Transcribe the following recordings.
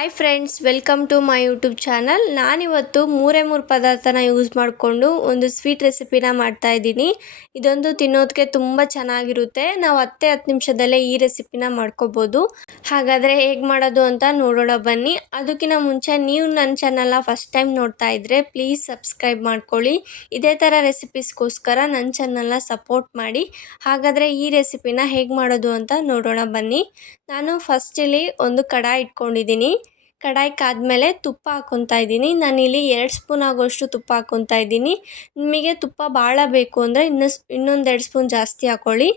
Hi friends welcome to my YouTube channel ನಾನಿವತ್ತು ಮೂರೇ ಮೂರು ಪದಾರ್ಥನ ಯೂಸ್ ಮಾಡಿಕೊಂಡು ಒಂದು ಸ್ವೀಟ್ ರೆಸಿಪಿನ ಮಾಡ್ತಾ ಇದ್ದೀನಿ. ಇದೊಂದು ತಿನ್ನೋದಕ್ಕೆ ತುಂಬ ಚೆನ್ನಾಗಿರುತ್ತೆ. ನಾವು ಹತ್ತೇ ಹತ್ತು ನಿಮಿಷದಲ್ಲೇ ಈ ರೆಸಿಪಿನ ಮಾಡ್ಕೋಬೋದು. ಹಾಗಾದರೆ ಹೇಗೆ ಮಾಡೋದು ಅಂತ ನೋಡೋಣ ಬನ್ನಿ. ಅದಕ್ಕಿಂತ ಮುಂಚೆ ನೀವು ನನ್ನ ಚಾನಲ್ನ ಫಸ್ಟ್ ಟೈಮ್ ನೋಡ್ತಾ ಇದ್ದರೆ ಪ್ಲೀಸ್ ಸಬ್ಸ್ಕ್ರೈಬ್ ಮಾಡ್ಕೊಳ್ಳಿ. ಇದೇ ಥರ ರೆಸಿಪೀಸ್ಗೋಸ್ಕರ ನನ್ನ ಚಾನಲ್ನ ಸಪೋರ್ಟ್ ಮಾಡಿ. ಹಾಗಾದರೆ ಈ ರೆಸಿಪಿನ ಹೇಗೆ ಮಾಡೋದು ಅಂತ ನೋಡೋಣ ಬನ್ನಿ. ನಾನು ಫಸ್ಟ್ ಇಲ್ಲಿ ಒಂದು ಕಡಾಯಿ ಇಟ್ಕೊಂಡಿದ್ದೀನಿ. ಕಡಾಯಿ ಕಾದ್ಮೇಲೆ ತುಪ್ಪ ಹಾಕ್ಕೊತಾ ಇದ್ದೀನಿ. ನಾನಿಲ್ಲಿ ಎರಡು ಸ್ಪೂನ್ ಆಗೋಷ್ಟು ತುಪ್ಪ ಹಾಕ್ಕೊತಾ ಇದ್ದೀನಿ. ನಿಮಗೆ ತುಪ್ಪ ಭಾಳ ಬೇಕು ಅಂದರೆ ಇನ್ನು ಇನ್ನೊಂದು ಎರಡು ಸ್ಪೂನ್ ಜಾಸ್ತಿ ಹಾಕ್ಕೊಳ್ಳಿ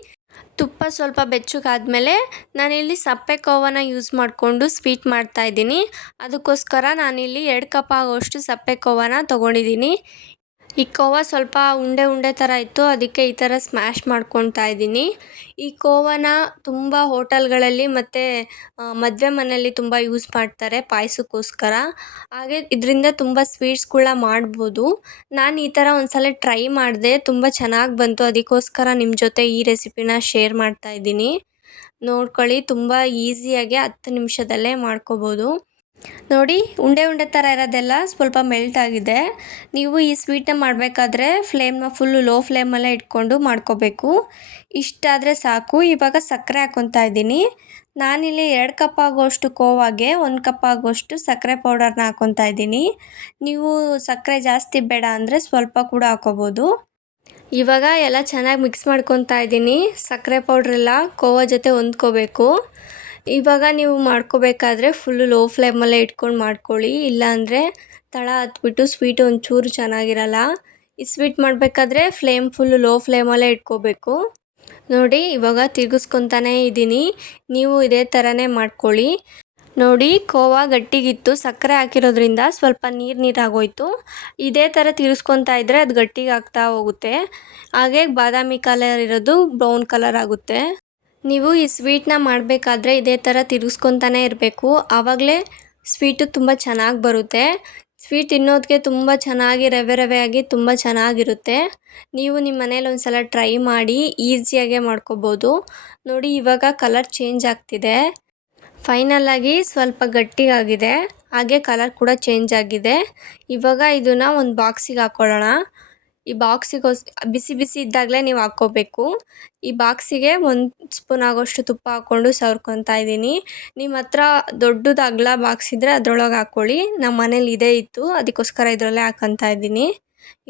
ತುಪ್ಪ ಸ್ವಲ್ಪ ಬೆಚ್ಚಗಾದ್ಮೇಲೆ ನಾನಿಲ್ಲಿ ಸಪ್ಪೆ ಕೋವನ ಯೂಸ್ ಮಾಡಿಕೊಂಡು ಸ್ವೀಟ್ ಮಾಡ್ತಾ ಇದ್ದೀನಿ. ಅದಕ್ಕೋಸ್ಕರ ನಾನಿಲ್ಲಿ ಎರಡು ಕಪ್ ಆಗೋಷ್ಟು ಸಪ್ಪೆ ಕೋವನ ತೊಗೊಂಡಿದ್ದೀನಿ. ಈ ಕೋವಾ ಸ್ವಲ್ಪ ಉಂಡೆ ಉಂಡೆ ಥರ ಇತ್ತು, ಅದಕ್ಕೆ ಈ ಥರ ಸ್ಮ್ಯಾಶ್ ಮಾಡ್ಕೊತಾ ಇದ್ದೀನಿ. ಈ ಕೋವನ ತುಂಬ ಹೋಟೆಲ್ಗಳಲ್ಲಿ ಮತ್ತು ಮದುವೆ ಮನೆಯಲ್ಲಿ ತುಂಬ ಯೂಸ್ ಮಾಡ್ತಾರೆ ಪಾಯಸಕ್ಕೋಸ್ಕರ. ಹಾಗೆ ಇದರಿಂದ ತುಂಬ ಸ್ವೀಟ್ಸ್ಗಳ ಮಾಡ್ಬೋದು. ನಾನು ಈ ಥರ ಒಂದು ಸಲ ಟ್ರೈ ಮಾಡಿದೆ, ತುಂಬ ಚೆನ್ನಾಗಿ ಬಂತು. ಅದಕ್ಕೋಸ್ಕರ ನಿಮ್ಮ ಜೊತೆ ಈ ರೆಸಿಪಿನ ಶೇರ್ ಮಾಡ್ತಾ ಇದ್ದೀನಿ. ನೋಡ್ಕೊಳ್ಳಿ, ತುಂಬ ಈಸಿಯಾಗಿ ಹತ್ತು ನಿಮಿಷದಲ್ಲೇ ಮಾಡ್ಕೋಬೋದು. ನೋಡಿ, ಉಂಡೆ ಉಂಡೆ ಥರ ಇರೋದೆಲ್ಲ ಸ್ವಲ್ಪ ಮೆಲ್ಟ್ ಆಗಿದೆ. ನೀವು ಈ ಸ್ವೀಟನ್ನ ಮಾಡಬೇಕಾದ್ರೆ ಫ್ಲೇಮ್ನ ಫುಲ್ಲು ಲೋ ಫ್ಲೇಮಲ್ಲೇ ಇಟ್ಕೊಂಡು ಮಾಡ್ಕೋಬೇಕು. ಇಷ್ಟಾದರೆ ಸಾಕು. ಇವಾಗ ಸಕ್ಕರೆ ಹಾಕ್ಕೊತಾ ಇದ್ದೀನಿ. ನಾನಿಲ್ಲಿ ಎರಡು ಕಪ್ ಆಗೋಷ್ಟು ಕೋವಾಗೆ, ಒಂದು ಕಪ್ ಆಗೋಷ್ಟು ಸಕ್ಕರೆ ಪೌಡರ್ನ ಹಾಕ್ಕೊತಾ ಇದ್ದೀನಿ. ನೀವು ಸಕ್ಕರೆ ಜಾಸ್ತಿ ಬೇಡ ಅಂದರೆ ಸ್ವಲ್ಪ ಕೂಡ ಹಾಕೋಬೋದು. ಇವಾಗ ಎಲ್ಲ ಚೆನ್ನಾಗಿ ಮಿಕ್ಸ್ ಮಾಡ್ಕೊತಾ ಇದ್ದೀನಿ. ಸಕ್ಕರೆ ಪೌಡ್ರೆಲ್ಲ ಕೋವಾ ಜೊತೆ ಹೊಂದ್ಕೋಬೇಕು. ಇವಾಗ ನೀವು ಮಾಡ್ಕೋಬೇಕಾದ್ರೆ ಫುಲ್ಲು ಲೋ ಫ್ಲೇಮಲ್ಲೇ ಇಟ್ಕೊಂಡು ಮಾಡ್ಕೊಳ್ಳಿ. ಇಲ್ಲಾಂದರೆ ತಳ ಹತ್ಬಿಟ್ಟು ಸ್ವೀಟ್ ಒಂಚೂರು ಚೆನ್ನಾಗಿರಲ್ಲ. ಈ ಸ್ವೀಟ್ ಮಾಡಬೇಕಾದ್ರೆ ಫ್ಲೇಮ್ ಫುಲ್ಲು ಲೋ ಫ್ಲೇಮಲ್ಲೇ ಇಟ್ಕೋಬೇಕು. ನೋಡಿ, ಇವಾಗ ತಿರ್ಗಿಸ್ಕೊತಾನೇ ಇದ್ದೀನಿ. ನೀವು ಇದೇ ಥರನೇ ಮಾಡ್ಕೊಳ್ಳಿ. ನೋಡಿ, ಕೋವಾ ಗಟ್ಟಿಗಿತ್ತು. ಸಕ್ಕರೆ ಹಾಕಿರೋದ್ರಿಂದ ಸ್ವಲ್ಪ ನೀರು ನೀರಾಗೋಯ್ತು. ಇದೇ ಥರ ತಿರ್ಸ್ಕೊತಾ ಇದ್ದರೆ ಅದು ಗಟ್ಟಿಗೆ ಆಗ್ತಾ ಹೋಗುತ್ತೆ. ಹಾಗೆ ಬಾದಾಮಿ ಕಲರ್ ಇರೋದು ಬ್ರೌನ್ ಕಲರ್ ಆಗುತ್ತೆ. ನೀವು ಈ ಸ್ವೀಟನ್ನ ಮಾಡಬೇಕಾದ್ರೆ ಇದೇ ಥರ ತಿರುಗಿಸ್ಕೊತಾನೆ ಇರಬೇಕು. ಆವಾಗಲೇ ಸ್ವೀಟು ತುಂಬ ಚೆನ್ನಾಗಿ ಬರುತ್ತೆ. ಸ್ವೀಟ್ ತಿನ್ನೋದಕ್ಕೆ ತುಂಬ ಚೆನ್ನಾಗಿ, ರವೆ ರವೆಯಾಗಿ ತುಂಬ ಚೆನ್ನಾಗಿರುತ್ತೆ. ನೀವು ನಿಮ್ಮ ಮನೇಲಿ ಒಂದು ಸಲ ಟ್ರೈ ಮಾಡಿ, ಈಸಿಯಾಗೆ ಮಾಡ್ಕೋಬೋದು. ನೋಡಿ, ಇವಾಗ ಕಲರ್ ಚೇಂಜ್ ಆಗ್ತಿದೆ. ಫೈನಲಾಗಿ ಸ್ವಲ್ಪ ಗಟ್ಟಿಗಾಗಿದೆ ಹಾಗೆ ಕಲರ್ ಕೂಡ ಚೇಂಜ್ ಆಗಿದೆ. ಇವಾಗ ಇದನ್ನು ಒಂದು ಬಾಕ್ಸಿಗೆ ಹಾಕ್ಕೊಳ್ಳೋಣ ಈ ಬಾಕ್ಸಿಗೋಸ್ ಬಿಸಿ ಬಿಸಿ ಇದ್ದಾಗಲೇ ನೀವು ಹಾಕ್ಕೋಬೇಕು. ಈ ಬಾಕ್ಸಿಗೆ ಒಂದು ಸ್ಪೂನ್ ಆಗೋಷ್ಟು ತುಪ್ಪ ಹಾಕ್ಕೊಂಡು ಸವರ್ಕೊತಾ ಇದ್ದೀನಿ. ನಿಮ್ಮ ಹತ್ರ ದೊಡ್ಡದು ಅಗಲ ಬಾಕ್ಸ್ ಇದ್ದರೆ ಅದರೊಳಗೆ ಹಾಕ್ಕೊಳ್ಳಿ ನಮ್ಮ ಮನೇಲಿ ಇದೇ ಇತ್ತು, ಅದಕ್ಕೋಸ್ಕರ ಇದರಲ್ಲೇ ಹಾಕೊತ ಇದ್ದೀನಿ.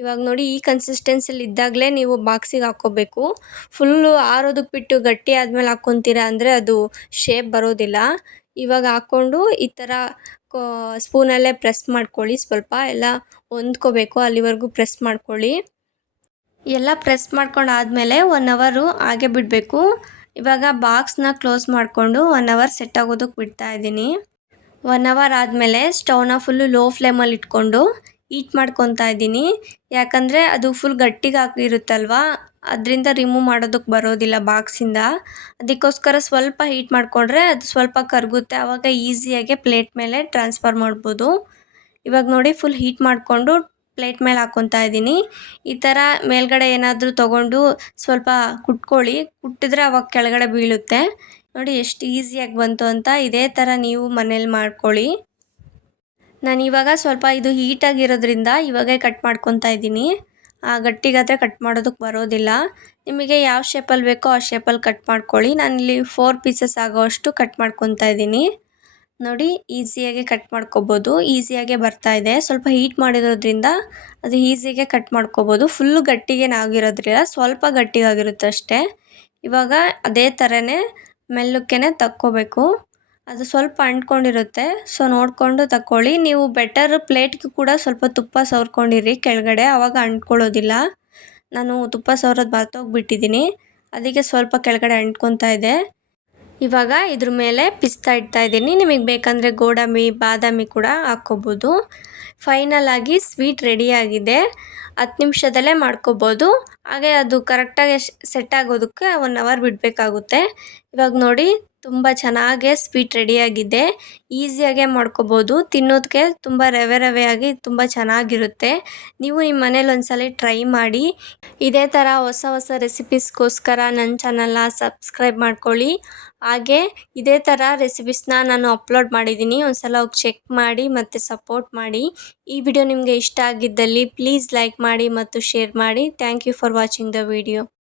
ಇವಾಗ ನೋಡಿ ಈ ಕನ್ಸಿಸ್ಟೆನ್ಸಿಲಿ ಇದ್ದಾಗಲೇ ನೀವು ಬಾಕ್ಸಿಗೆ ಹಾಕ್ಕೋಬೇಕು. ಫುಲ್ಲು ಆರೋದಕ್ಕೆ ಬಿಟ್ಟು ಗಟ್ಟಿ ಆದಮೇಲೆ ಹಾಕ್ಕೊತೀರ ಅಂದರೆ ಅದು ಶೇಪ್ ಬರೋದಿಲ್ಲ. ಇವಾಗ ಹಾಕ್ಕೊಂಡು ಈ ಥರ ಕೋ, ಸ್ಪೂನಲ್ಲೇ ಪ್ರೆಸ್ ಮಾಡ್ಕೊಳ್ಳಿ. ಸ್ವಲ್ಪ ಎಲ್ಲ ಹೊಂದ್ಕೋಬೇಕು. ಅಲ್ಲಿವರೆಗೂ ಪ್ರೆಸ್ ಮಾಡ್ಕೊಳ್ಳಿ. ಎಲ್ಲ ಪ್ರೆಸ್ ಮಾಡ್ಕೊಂಡು ಆದಮೇಲೆ ಒನ್ ಅವರು ಹಾಗೆ ಬಿಡಬೇಕು. ಇವಾಗ ಬಾಕ್ಸ್ನ ಕ್ಲೋಸ್ ಮಾಡಿಕೊಂಡು ಒನ್ ಅವರ್ ಸೆಟ್ ಆಗೋದಕ್ಕೆ ಬಿಡ್ತಾ ಇದ್ದೀನಿ. ಒನ್ ಅವರ್ ಆದಮೇಲೆ ಸ್ಟೌನ ಫುಲ್ಲು ಲೋ ಫ್ಲೇಮಲ್ಲಿ ಇಟ್ಕೊಂಡು ಹೀಟ್ ಮಾಡ್ಕೊತಾ ಇದ್ದೀನಿ. ಯಾಕಂದರೆ ಅದು ಫುಲ್ ಗಟ್ಟಿಗೆ ಆಗಿರುತ್ತಲ್ವ? ಅದರಿಂದ ರಿಮೂವ್ ಮಾಡೋದಕ್ಕೆ ಬರೋದಿಲ್ಲ ಬಾಕ್ಸಿಂದ. ಅದಕ್ಕೋಸ್ಕರ ಸ್ವಲ್ಪ ಹೀಟ್ ಮಾಡಿಕೊಂಡ್ರೆ ಅದು ಸ್ವಲ್ಪ ಕರಗುತ್ತೆ. ಆವಾಗ ಈಸಿಯಾಗಿ ಪ್ಲೇಟ್ ಮೇಲೆ ಟ್ರಾನ್ಸ್ಫರ್ ಮಾಡ್ಬೋದು. ಇವಾಗ ನೋಡಿ ಫುಲ್ ಹೀಟ್ ಮಾಡಿಕೊಂಡು ಪ್ಲೇಟ್ ಮೇಲೆ ಹಾಕ್ಕೊತಾ ಇದ್ದೀನಿ. ಈ ಥರ ಮೇಲ್ಗಡೆ ಏನಾದರೂ ತೊಗೊಂಡು ಸ್ವಲ್ಪ ಕುಟ್ಕೊಳ್ಳಿ. ಕುಟ್ಟಿದ್ರೆ ಅವಾಗ ಕೆಳಗಡೆ ಬೀಳುತ್ತೆ. ನೋಡಿ ಎಷ್ಟು ಈಸಿಯಾಗಿ ಬಂತು ಅಂತ. ಇದೇ ಥರ ನೀವು ಮನೇಲಿ ಮಾಡ್ಕೊಳ್ಳಿ. ನಾನು ಇವಾಗ ಸ್ವಲ್ಪ ಇದು ಹೀಟಾಗಿರೋದ್ರಿಂದ ಇವಾಗೇ ಕಟ್ ಮಾಡ್ಕೊತಾ ಇದ್ದೀನಿ. ಗಟ್ಟಿಗಾದರೆ ಕಟ್ ಮಾಡೋದಕ್ಕೆ ಬರೋದಿಲ್ಲ. ನಿಮಗೆ ಯಾವ ಶೇಪಲ್ಲಿ ಬೇಕೋ ಆ ಶೇಪಲ್ಲಿ ಕಟ್ ಮಾಡ್ಕೊಳ್ಳಿ. ನಾನು ಇಲ್ಲಿ ಫೋರ್ ಪೀಸಸ್ ಆಗೋವಷ್ಟು ಕಟ್ ಮಾಡ್ಕೊತಾ ಇದ್ದೀನಿ. ನೋಡಿ ಈಸಿಯಾಗಿ ಕಟ್ ಮಾಡ್ಕೊಬೋದು. ಈಸಿಯಾಗೆ ಬರ್ತಾ ಇದೆ. ಸ್ವಲ್ಪ ಹೀಟ್ ಮಾಡಿರೋದ್ರಿಂದ ಅದು ಈಸಿಯಾಗೆ ಕಟ್ ಮಾಡ್ಕೊಬೋದು. ಫುಲ್ಲು ಗಟ್ಟಿಗೆ ಆಗಿರೋದ್ರಿಂದ ಸ್ವಲ್ಪ ಗಟ್ಟಿಗಾಗಿರುತ್ತೆ ಅಷ್ಟೇ. ಇವಾಗ ಅದೇ ಥರನೇ ಮೆಲ್ಲಕ್ಕೆ ತಕ್ಕೋಬೇಕು. ಅದು ಸ್ವಲ್ಪ ಅಂಟ್ಕೊಂಡಿರುತ್ತೆ. ಸೊ ನೋಡಿಕೊಂಡು ತಕೊಳ್ಳಿ. ನೀವು ಬೆಟರ್ ಪ್ಲೇಟ್ಗೆ ಕೂಡ ಸ್ವಲ್ಪ ತುಪ್ಪ ಸವರ್ಕೊಂಡಿರಿ ಕೆಳಗಡೆ. ಆವಾಗ ಅಂಟ್ಕೊಳ್ಳೋದಿಲ್ಲ. ನಾನು ತುಪ್ಪ ಸವರೋದು ಮರ್ತೋಗ್ಬಿಟ್ಟಿದ್ದೀನಿ ಅದಕ್ಕೆ ಸ್ವಲ್ಪ ಕೆಳಗಡೆ ಅಂಟ್ಕೊತಾ ಇದೆ. ಇವಾಗ ಇದ್ರ ಮೇಲೆ ಪಿಸ್ತಾ ಇಡ್ತಾ ಇದ್ದೀನಿ. ನಿಮಗೆ ಬೇಕಂದರೆ ಗೋಡಂಬಿ, ಬಾದಾಮಿ ಕೂಡ ಹಾಕ್ಕೋಬೋದು. ಫೈನಲ್ ಆಗಿ ಸ್ವೀಟ್ ರೆಡಿಯಾಗಿದೆ ಹತ್ತು ನಿಮಿಷದಲ್ಲೇ ಮಾಡ್ಕೋಬೋದು. ಹಾಗೆ ಅದು ಕರೆಕ್ಟಾಗಿ ಸೆಟ್ ಆಗೋದಕ್ಕೆ ಒನ್ ಅವರ್ ಬಿಡಬೇಕಾಗುತ್ತೆ. ಇವಾಗ ನೋಡಿ ತುಂಬ ಚೆನ್ನಾಗೆ ಸ್ವೀಟ್ ರೆಡಿಯಾಗಿದೆ ಈಸಿಯಾಗೆ ಮಾಡ್ಕೋಬೋದು. ತಿನ್ನೋದಕ್ಕೆ ತುಂಬ ರವೆ ರವೆಯಾಗಿ ತುಂಬ ಚೆನ್ನಾಗಿರುತ್ತೆ. ನೀವು ನಿಮ್ಮ ಮನೇಲಿ ಒಂದ್ಸಲ ಟ್ರೈ ಮಾಡಿ. ಇದೇ ಥರ ಹೊಸ ಹೊಸ ರೆಸಿಪೀಸ್ಗೋಸ್ಕರ ನನ್ನ ಚಾನಲ್ನ ಸಬ್ಸ್ಕ್ರೈಬ್ ಮಾಡ್ಕೊಳ್ಳಿ. ಹಾಗೆ ಇದೇ ಥರ ರೆಸಿಪೀಸ್ನ ನಾನು ಅಪ್ಲೋಡ್ ಮಾಡಿದ್ದೀನಿ. ಒಂದ್ಸಲ ಹೋಗಿ ಚೆಕ್ ಮಾಡಿ ಮತ್ತು ಸಪೋರ್ಟ್ ಮಾಡಿ. ಈ ವಿಡಿಯೋ ನಿಮಗೆ ಇಷ್ಟ ಆಗಿದ್ದಲ್ಲಿ ಪ್ಲೀಸ್ ಲೈಕ್ ಮಾಡಿ ಮತ್ತು ಶೇರ್ ಮಾಡಿ. Thank you for watching the video